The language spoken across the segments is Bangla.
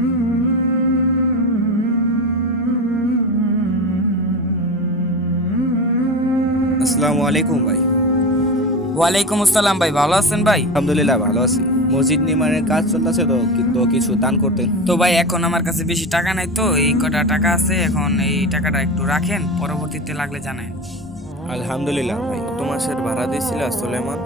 আসসালামু আলাইকুম ভাই। ওয়ালাইকুম আসসালাম ভাই, ভালো আছেন ভাই? আলহামদুলিল্লাহ ভালো আছি। মসজিদ নির্মাণের কাজ চলতেছে তো কিছু দান করতেন। তো ভাই এখন আমার কাছে বেশি টাকা নাই, তো এই কটা টাকা আছে, এখন এই টাকাটা একটু রাখেন, পরবর্তীতে লাগলে জানায়। আলহামদুলিল্লাহ ভাই। গত মাসের ভাড়া দিয়েছিল সুলেমান।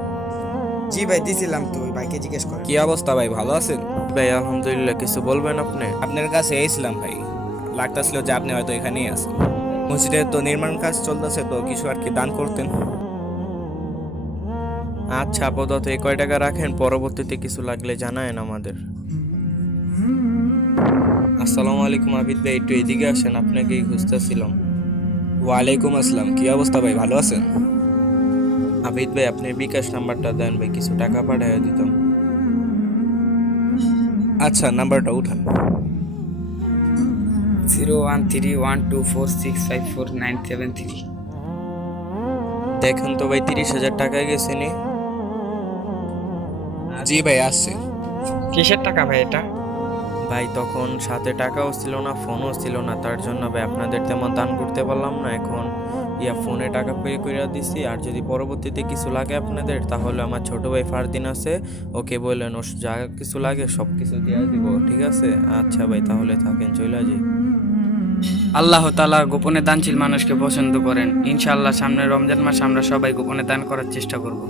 জি ভাই দিছিলাম, তো ওই ভাইকে জিজ্ঞেস করেন। কি অবস্থা ভাই, ভালো আছেন? ভাই আলহামদুলিল্লাহ, কিছু বলবেন আপনি? আপনার কাছে এসেছিলাম ভাই, লাগতেছিল যে আপনি হয়তো এখানেই আছেন। মসজিদের তো নির্মাণ কাজ চলতেছে তো কিছু আর কি দান করতেন। আচ্ছা, আপাতত এই কয় টাকা রাখেন, পরবর্তীতে কিছু লাগলে জানায়েন আমাদের। আসসালামু আলাইকুম আবিদ ভাই, একটু এদিকে আসেন, আপনাকেই খুঁজতেছিলাম। ওয়ালাইকুম আসসালাম, কি অবস্থা ভাই, ভালো আছেন? আবিদ ভাই, আপনি বিকাশ নাম্বারটা দেন ভাই, কিছু টাকা পাঠিয়ে দিতাম। আচ্ছা, নাম্বারটা উঠান। 013124654973। দেখেন তো ভাই, 30,000 টাকায় গেছে নি? জি ভাই, আসছে। কিসের টাকা ভাই এটা? ভাই তখন সাথে টাকাও ছিল না, ফোনও ছিল না, তার জন্য ভাই আপনাদের তেমন দান করতে পারলাম না। এখন ফোনে টাকা পে করে দিছি, আর যদি পরবর্তীতে কিছু লাগে আপনাদের, তাহলে আমার ছোট ভাই ফারদিন আছে, ওকে বললেন, ও যা কিছু লাগে সব কিছু দিয়ে দিব, ঠিক আছে? আচ্ছা ভাই, তাহলে থাকেন, চলে যাই। আল্লাহ তাআলা গোপনে দানশীল মানুষকে পছন্দ করেন। ইনশাআল্লাহ সামনে রমজান মাস আমরা সবাই গোপনে দান করার চেষ্টা করব।